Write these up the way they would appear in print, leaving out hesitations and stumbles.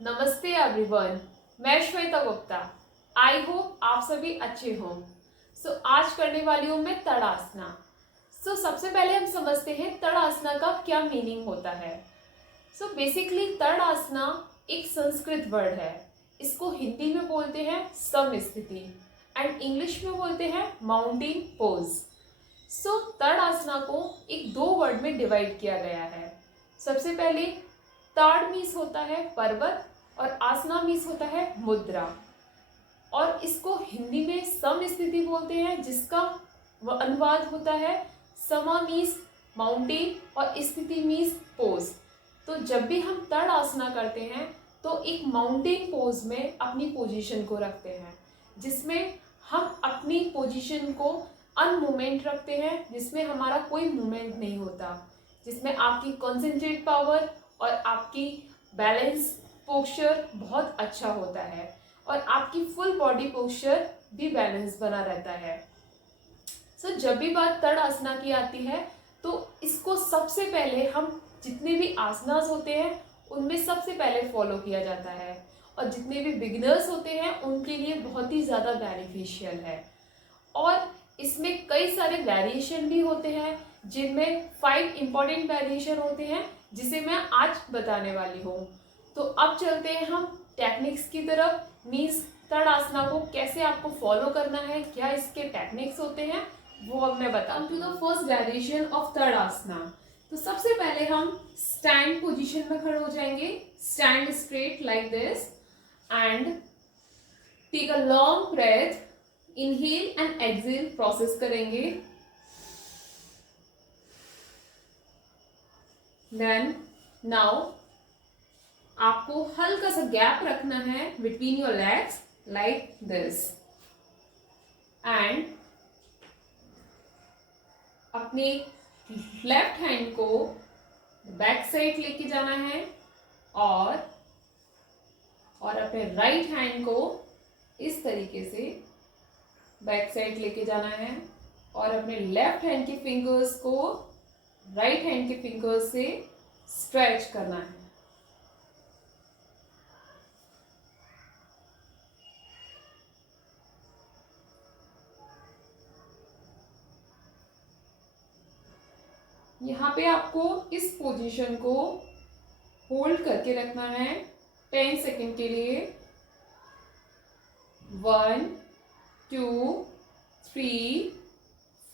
नमस्ते एवरीवन, मैं Shweta Gupta. I hope आप सभी अच्छे हों। आज करने वाली हूँ मैं तड़ासना। सबसे पहले हम समझते हैं तड़ासना का क्या मीनिंग होता है। बेसिकली तड़ासना एक संस्कृत वर्ड है। इसको हिंदी में बोलते हैं समस्थिति एंड इंग्लिश में बोलते हैं माउंटेन पोज। तड़ासना को एक दो वर्ड में डिवाइड किया गया है। सबसे पहले ताड़ मीन्स होता है पर्वत और आसना मीन्स होता है मुद्रा, और इसको हिंदी में सम स्थिति बोलते हैं, जिसका अनुवाद होता है समा मीन्स माउंटेन और स्थिति मीन्स पोज। तो जब भी हम तड़ आसना करते हैं तो एक माउंटेन पोज में अपनी पोजीशन को रखते हैं, जिसमें हम अपनी पोजीशन को अनमूवमेंट रखते हैं, जिसमें हमारा कोई मूवमेंट नहीं होता, जिसमें आपकी कॉन्सेंट्रेट पावर और आपकी बैलेंस पोस्चर बहुत अच्छा होता है और आपकी फुल बॉडी पोस्चर भी बैलेंस बना रहता है। जब भी बात तड़ आसना की आती है तो इसको सबसे पहले हम जितने भी आसनास होते हैं उनमें सबसे पहले फॉलो किया जाता है, और जितने भी बिगिनर्स होते हैं उनके लिए बहुत ही ज़्यादा बेनिफिशियल है। और इसमें कई सारे वेरिएशन भी होते हैं, जिनमें 5 इंपॉर्टेंट वेरिएशन होते हैं, जिसे मैं आज बताने वाली हूँ। तो अब चलते हैं हम टेक्निक्स की तरफ। मीन्स तड़ आसना को कैसे आपको फॉलो करना है, क्या इसके टेक्निक्स होते हैं, वो अब मैं बताऊँ। To the first variation of Tadasana. तो सबसे पहले हम स्टैंड पोजीशन में खड़े हो जाएंगे। Stand straight like this and take a long breath. Inhale and exhale process करेंगे। देन नाउ आपको हल्का सा गैप रखना है between your legs like this, and अपने लेफ्ट हैंड को बैक साइड लेके जाना है और अपने राइट हैंड को इस तरीके से बैक साइड लेके जाना है, और अपने लेफ्ट हैंड के फिंगर्स को राइट हैंड के फिंगर्स से स्ट्रेच करना है। यहाँ पे आपको इस पोजीशन को होल्ड करके रखना है 10 सेकेंड के लिए। 1 2 3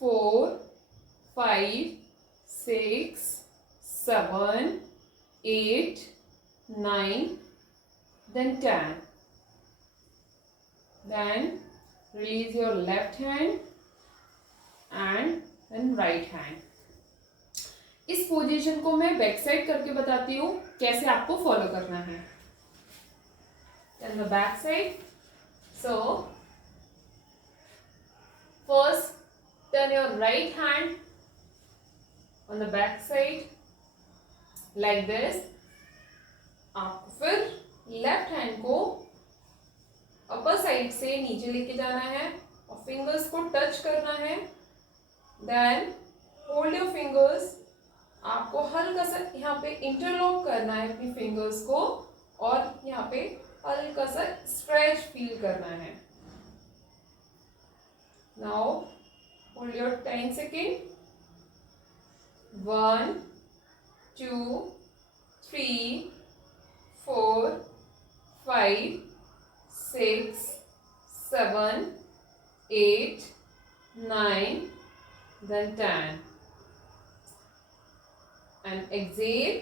4 5 6 7 8 9 then 10. Then release your left hand and then right hand. इस पोजीशन को मैं बैक साइड करके बताती हूँ कैसे आपको फॉलो करना है। Then the back side. So first turn your right hand on the back side like this. आपको फिर लेफ्ट हैंड को अपर साइड से नीचे लेके जाना है और फिंगर्स को टच करना है। Then hold your fingers. आपको हल्का सा यहाँ पे इंटरलॉक करना है अपनी फिंगर्स को, और यहाँ पे हल्का सा स्ट्रेच फील करना है। Now hold your 10 second. 1 2 3 4 5 6 7 8 9 then 10, and exhale.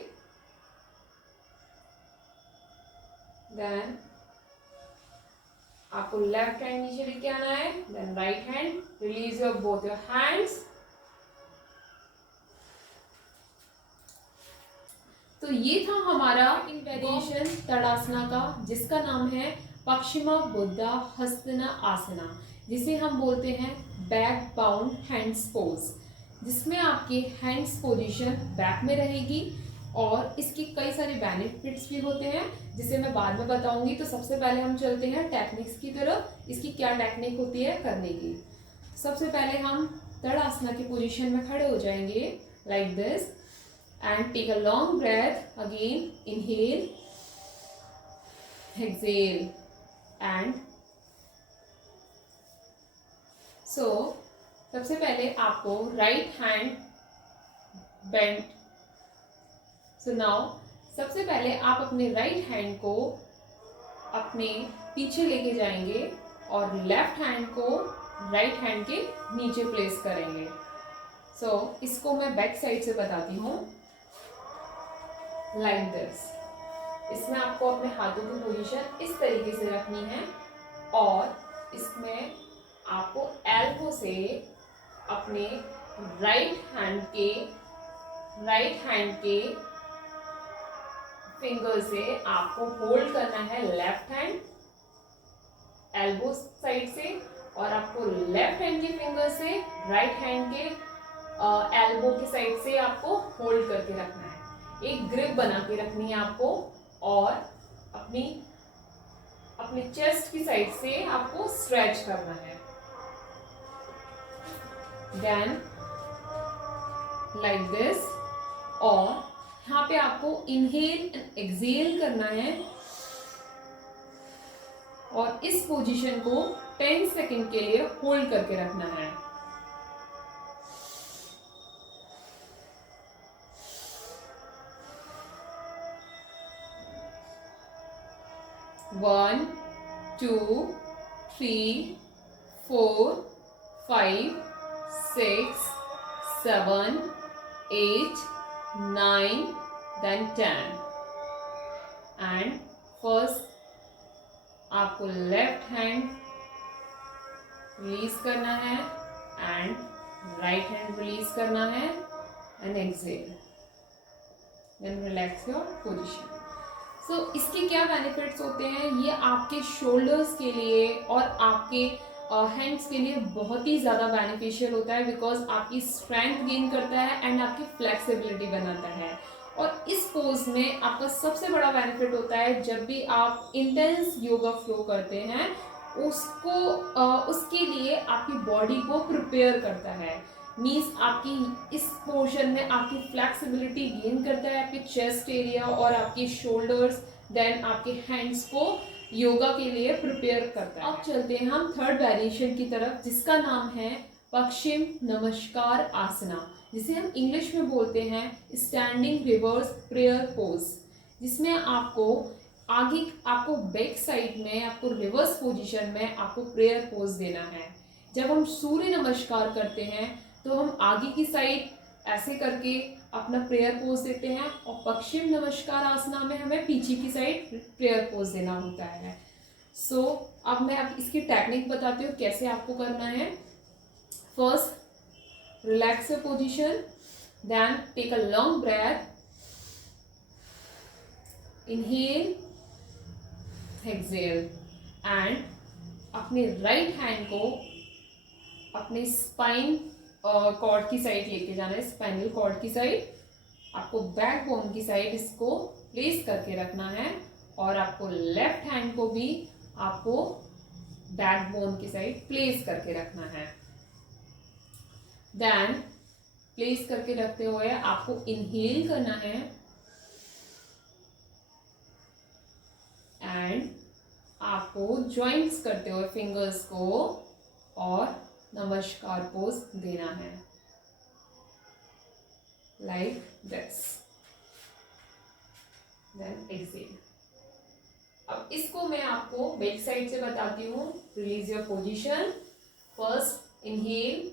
Then आपको लेफ्ट हैंड नीचे लेके आना है, then right hand. Release your both your hands. तो ये था हमारा वेरिएशन तड़ासना का, जिसका नाम है पश्चिमा बुद्धा हस्तना आसना, जिसे हम बोलते हैं बैक बाउंड हैंड्स पोज, जिसमें आपकी हैंड्स पोजीशन बैक में रहेगी, और इसके कई सारे बेनिफिट्स भी होते हैं, जिसे मैं बाद में बताऊंगी। तो सबसे पहले हम चलते हैं टेक्निक्स की तरफ। इसकी क्या टेक्निक होती है करने की। सबसे पहले हम तड़ासना की पोजीशन में खड़े हो जाएंगे like this, and take a long breath. Again inhale exhale and so सबसे पहले आपको right hand bend. So now सबसे पहले आप अपने राइट हैंड को अपने पीछे लेके जाएंगे और लेफ्ट हैंड को राइट हैंड के नीचे प्लेस करेंगे। सो इसको मैं बैक साइड से बताती हूँ, लाइक दिस। इसमें आपको अपने हाथों की पोजीशन इस तरीके से रखनी है और इसमें आपको एल्बो से अपने राइट हैंड के फिंगर से आपको होल्ड करना है लेफ्ट हैंड एल्बो साइड से, और आपको लेफ्ट हैंड के फिंगर से राइट हैंड के एल्बो की साइड से आपको होल्ड करके रखना है। एक ग्रिप बना के रखनी है आपको और अपनी चेस्ट की साइड से आपको स्ट्रेच करना है। देन लाइक दिस, और यहाँ पे आपको इनहेल एंड एक्सहेल करना है और इस पोजीशन को 10 सेकेंड के लिए होल्ड करके रखना है। One, two, three, 4, 5, 6, 7, 8, 9, then 10। And first आपको लेफ्ट हैंड रिलीज करना है एंड राइट हैंड रिलीज करना है and exhale, then relax your position. So इसके क्या बेनिफिट्स होते हैं, ये आपके शोल्डर्स के लिए और आपके हैंड्स के लिए बहुत ही ज़्यादा बेनिफिशियल होता है, बिकॉज आपकी स्ट्रेंथ गेन करता है एंड आपकी फ्लेक्सिबिलिटी बनाता है। और इस पोज में आपका सबसे बड़ा बेनिफिट होता है, जब भी आप इंटेंस योगा फ्लो करते हैं उसके लिए आपकी बॉडी को प्रिपेयर करता है। मीन्स आपकी इस पोर्शन में आपकी फ्लेक्सिबिलिटी गेन करता है, आपके चेस्ट एरिया और आपके शोल्डर्स, देन आपके हैंड्स को योगा के लिए प्रिपेयर करता है। अब चलते हैं हम थर्ड वेरिएशन की तरफ, जिसका नाम है पश्चिम नमस्कार आसना, जिसे हम इंग्लिश में बोलते हैं स्टैंडिंग रिवर्स प्रेयर पोज, जिसमें आपको बैक साइड में आपको रिवर्स पोजीशन में आपको प्रेयर पोज देना है। जब हम सूर्य नमस्कार करते हैं तो हम आगे की साइड ऐसे करके अपना प्रेयर पोज देते हैं, और पश्चिम नमस्कार आसना में हमें पीछे की साइड प्रेयर पोज देना होता है। सो अब मैं इसकी टेक्निक बताती हूँ कैसे आपको करना है। First relax your position, then take a long breath, inhale exhale, and अपने राइट हैंड को अपने स्पाइन कॉर्ड की साइड लेके जाना है, स्पाइनल कॉर्ड की साइड, आपको बैक बोन की साइड इसको प्लेस करके रखना है, और आपको लेफ्ट हैंड को भी आपको बैक बोन की साइड प्लेस करके रखना है। देन प्लेस करके रखते हुए आपको इनहेल करना है एंड आपको जॉइंट्स करते हुए फिंगर्स को और नमस्कार पोज देना है, लाइक दिस, देन एक्सहेल। अब इसको मैं आपको बैक साइड से बताती हूँ। Release your position, first inhale,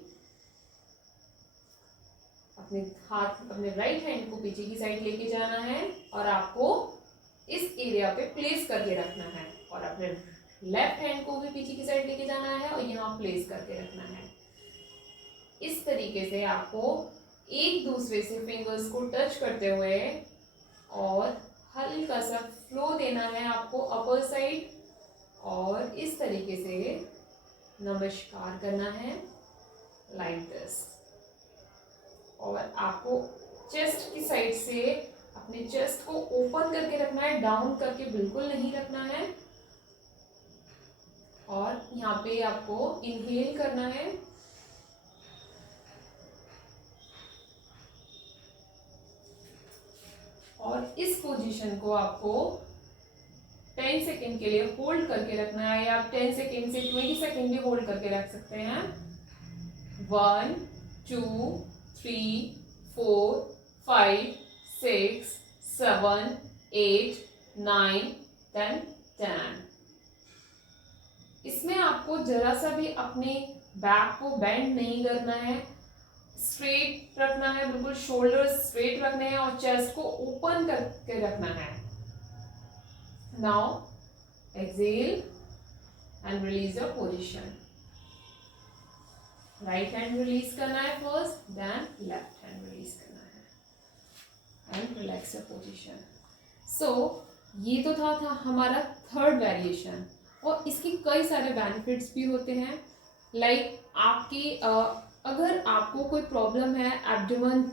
अपने राइट हैंड को पीछे की साइड लेके जाना है और आपको इस एरिया पे प्लेस करके रखना है, और अपने लेफ्ट हैंड को भी पीछे की साइड लेके जाना है और यहाँ प्लेस करके रखना है। इस तरीके से आपको एक दूसरे से फिंगर्स को टच करते हुए और हल्का सा फ्लो देना है आपको अपर साइड, और इस तरीके से नमस्कार करना है, लाइक दिस। और आपको चेस्ट की साइड से अपने चेस्ट को ओपन करके रखना है, डाउन करके बिल्कुल नहीं रखना है, और यहाँ पे आपको इनहेल करना है और इस पोजीशन को आपको 10 10 सेकेंड के लिए होल्ड करके रखना है, या आप 10 सेकेंड से 20 सेकेंड भी होल्ड करके रख सकते हैं। 1 2 3 4 5 6 7 8 9 10। इसमें आपको जरा सा भी अपने बैक को बेंड नहीं करना है, स्ट्रेट रखना है, बिल्कुल शोल्डर स्ट्रेट रखने हैं और चेस्ट को ओपन करके रखना है। Now exhale and release your position. Right hand release करना है first, then left hand release करना है and relax your position. So ये तो था हमारा थर्ड वेरिएशन, और इसके कई सारे बेनिफिट्स भी होते हैं। लाइक आपकी अगर आपको कोई प्रॉब्लम है एब्डोमेन,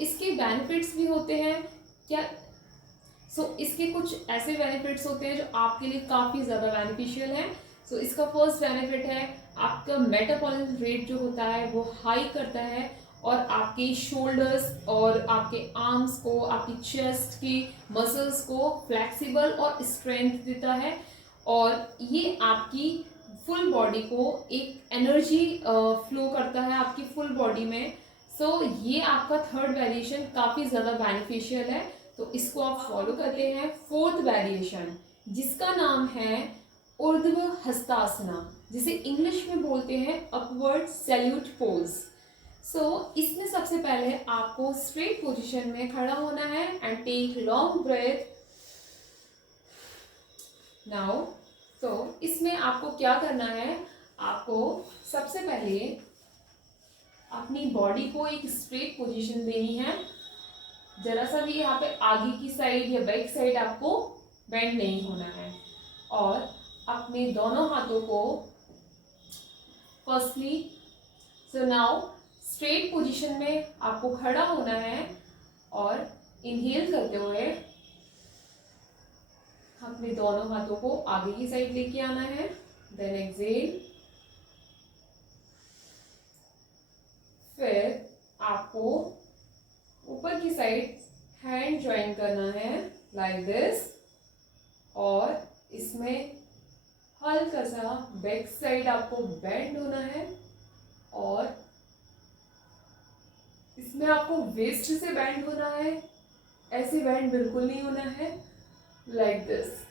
इसके बेनिफिट्स भी होते हैं क्या। इसके कुछ ऐसे बेनिफिट्स होते हैं जो आपके लिए काफ़ी ज़्यादा बेनिफिशियल है। इसका फर्स्ट बेनिफिट है आपका मेटाबॉलिज्म रेट जो होता है वो हाई करता है, और आपके शोल्डर्स और आपके आर्म्स को, आपकी चेस्ट की मसल्स को फ्लेक्सिबल और स्ट्रेंथ देता है, और ये आपकी फुल बॉडी को एक एनर्जी फ्लो करता है आपकी फुल बॉडी में। ये आपका थर्ड वेरिएशन काफ़ी ज़्यादा बेनिफिशियल है, तो इसको आप फॉलो करते हैं। फोर्थ वेरिएशन जिसका नाम है ऊर्ध्व हस्तासना, जिसे इंग्लिश में बोलते हैं अपवर्ड सैल्यूट पोज। इसमें सबसे पहले आपको स्ट्रेट पोजीशन में खड़ा होना है and take long breath now. इसमें आपको क्या करना है, आपको सबसे पहले अपनी बॉडी को एक स्ट्रेट पोजीशन देनी है। जरा सा भी यहाँ पे आगे की साइड या बैक साइड आपको बेंड नहीं होना है, और अपने दोनों हाथों को फर्स्टली नाउ स्ट्रेट पोजीशन में आपको खड़ा होना है, और इनहेल करते हुए अपने दोनों हाथों को आगे की साइड लेके आना है, देन एक्सेल। फिर आपको ऊपर की साइड हैंड ज्वाइन करना है लाइक दिस, और इसमें हल्का सा बैक साइड आपको बेंड होना है, और इसमें आपको वेस्ट से बैंड होना है, ऐसे बैंड बिल्कुल नहीं होना है, लाइक दिस।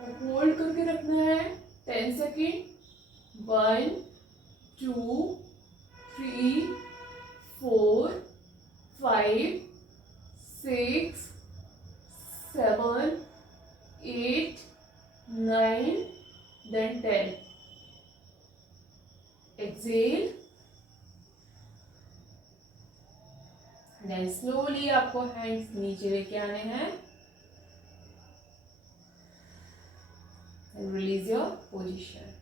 और होल्ड करके रखना है 10 second. 1 2 3 4 5 6 7 8 9 then 10। Exhale, then slowly आपको हैंड्स नीचे लेके आने हैं and release your position।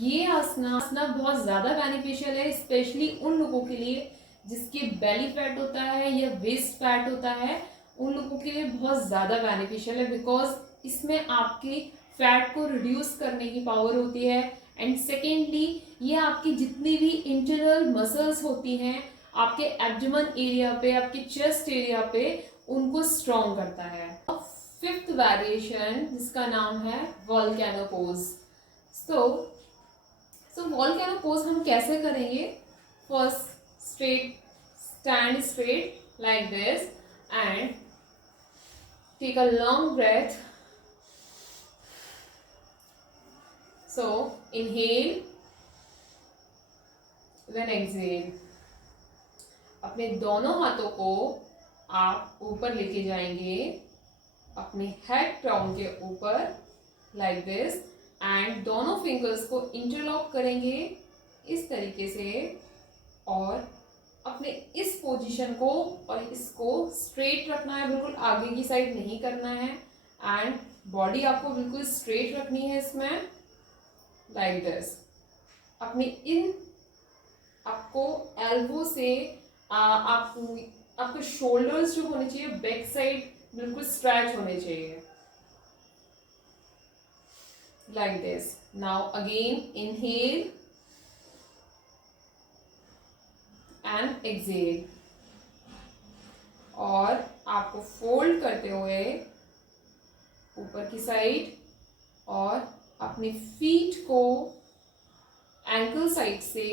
ये आसना बहुत ज़्यादा बेनिफिशियल है, स्पेशली उन लोगों के लिए जिसके बेली फैट होता है या वेस्ट फैट होता है, उन लोगों के लिए बहुत ज़्यादा बेनिफिशियल है, बिकॉज इसमें आपकी फैट को रिड्यूस करने की पावर होती है। एंड सेकेंडली ये आपकी जितनी भी इंटरनल मसल्स होती हैं आपके एब्डोमेन एरिया पे, आपके चेस्ट एरिया पे, उनको स्ट्रॉन्ग करता है। फिफ्थ वेरिएशन जिसका नाम है वोल्केनो पोज। वोल्केनो पोज हम कैसे करेंगे, first stand straight like this and take a long breath. Inhale then exhale. अपने दोनों हाथों को आप ऊपर लेके जाएंगे अपने हेड क्राउन के ऊपर लाइक दिस, एंड दोनों फिंगर्स को इंटरलॉक करेंगे इस तरीके से, और अपने इस पोजीशन को और इसको स्ट्रेट रखना है, बिल्कुल आगे की साइड नहीं करना है, एंड बॉडी आपको बिल्कुल स्ट्रेट रखनी है इसमें लाइक दिस। अपने आपको एल्बो से आपके शोल्डर्स जो होने चाहिए बैक साइड बिल्कुल स्ट्रेच होने चाहिए like this. Now again inhale and exhale. और आपको फोल्ड करते हुए ऊपर की साइड और अपनी फीट को एंकल साइड से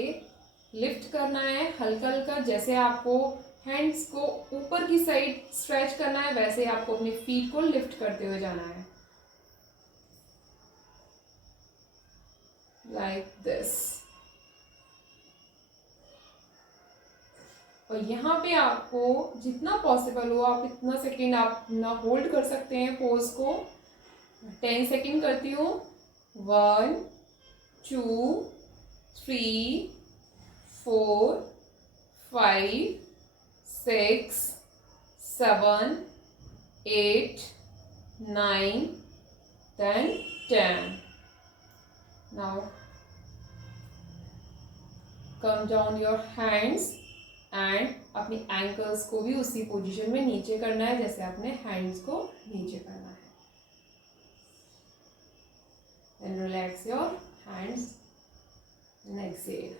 लिफ्ट करना है हल्का हल्का। जैसे आपको हैंड्स को ऊपर की साइड स्ट्रेच करना है वैसे आपको अपनी फीट को लिफ्ट करते हुए जाना है, लाइक दिस। और यहाँ पे आपको जितना पॉसिबल हो आप इतना सेकेंड आप ना होल्ड कर सकते हैं पोज को। 10 सेकेंड करती हूँ। 1 2 3 4 5 6 7 8 9 10. Now come down your hands and अपनी एंकल्स को भी उसी पोजीशन में नीचे करना है जैसे आपने हैंड्स को नीचे करना है। And relax your hands and exhale.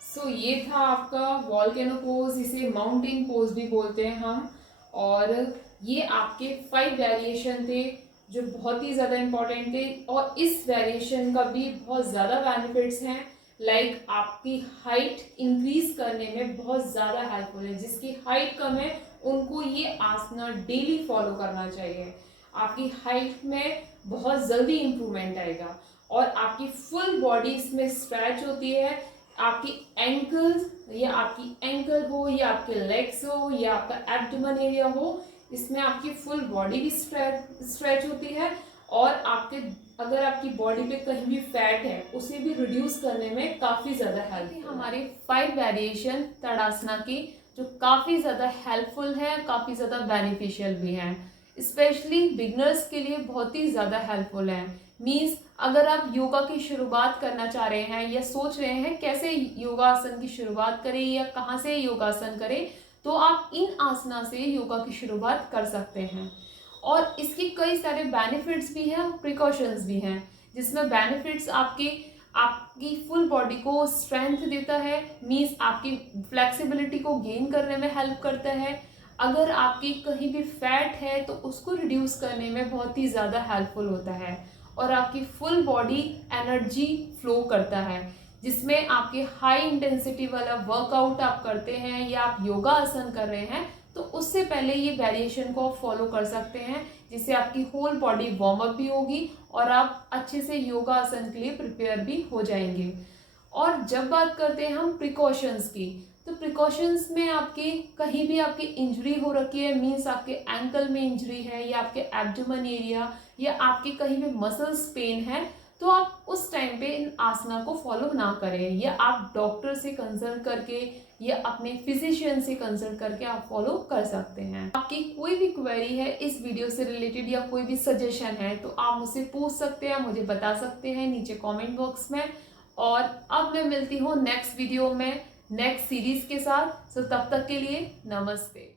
So ये था आपका वॉल्केनो पोज, इसे माउंटेन पोज भी बोलते हैं हम। और ये आपके 5 वेरिएशन थे जो बहुत ही ज़्यादा इम्पॉर्टेंट थे। और इस वेरिएशन का भी बहुत ज़्यादा बेनिफिट्स हैं। लाइक आपकी हाइट इंक्रीज करने में बहुत ज़्यादा हेल्पफुल है। जिसकी हाइट कम है उनको ये आसना डेली फॉलो करना चाहिए। आपकी हाइट में बहुत जल्दी इम्प्रूवमेंट आएगा और आपकी फुल बॉडी इसमें स्ट्रेच होती है। आपकी एंकल्स या आपकी एंकल हो या आपके लेग्स हो या आपका एब्डोमेन एरिया हो, इसमें आपकी फुल बॉडी भी स्ट्रेच होती है। और अगर आपकी बॉडी पे कहीं भी फैट है उसे भी रिड्यूस करने में काफ़ी ज़्यादा हेल्प है। हमारे 5 वेरिएशन तड़ासना की जो काफ़ी ज़्यादा हेल्पफुल है, काफ़ी ज़्यादा बेनिफिशियल भी हैं। स्पेशली बिगनर्स के लिए बहुत ही ज़्यादा हेल्पफुल है। मीन्स अगर आप योगा की शुरुआत करना चाह रहे हैं या सोच रहे हैं कैसे योगासन की शुरुआत करें या कहाँ से योगासन करें, तो आप इन आसना से योगा की शुरुआत कर सकते हैं। और इसके कई सारे बेनिफिट्स भी हैं, प्रिकॉशंस भी हैं। जिसमें बेनिफिट्स आपकी फुल बॉडी को स्ट्रेंथ देता है, मीन्स आपकी फ्लेक्सिबिलिटी को गेन करने में हेल्प करता है। अगर आपकी कहीं भी फैट है तो उसको रिड्यूस करने में बहुत ही ज़्यादा हेल्पफुल होता है। और आपकी फुल बॉडी एनर्जी फ्लो करता है। जिसमें आपके हाई इंटेंसिटी वाला वर्कआउट आप करते हैं या आप योगा आसन कर रहे हैं तो उससे पहले ये वेरिएशन को आप फॉलो कर सकते हैं, जिससे आपकी होल बॉडी वार्म अप भी होगी और आप अच्छे से योगा आसन के लिए प्रिपेयर भी हो जाएंगे। और जब बात करते हैं हम प्रिकॉशंस की, तो प्रिकॉशंस में आपकी कहीं भी आपकी इंजरी हो रखी है, मीन्स आपके एंकल में इंजरी है या आपके एब्डोमेन एरिया या आपके कहीं भी मसल्स पेन है, तो आप उस टाइम पे इन आसना को फॉलो ना करें। या आप डॉक्टर से कंसल्ट करके या अपने फिजिशियन से कंसल्ट करके आप फॉलो कर सकते हैं। आपकी कोई भी क्वेरी है इस वीडियो से रिलेटेड या कोई भी सजेशन है तो आप मुझसे पूछ सकते हैं, मुझे बता सकते हैं नीचे कमेंट बॉक्स में। और अब मैं मिलती हूँ नेक्स्ट वीडियो में नेक्स्ट सीरीज के साथ। तब तक के लिए नमस्ते।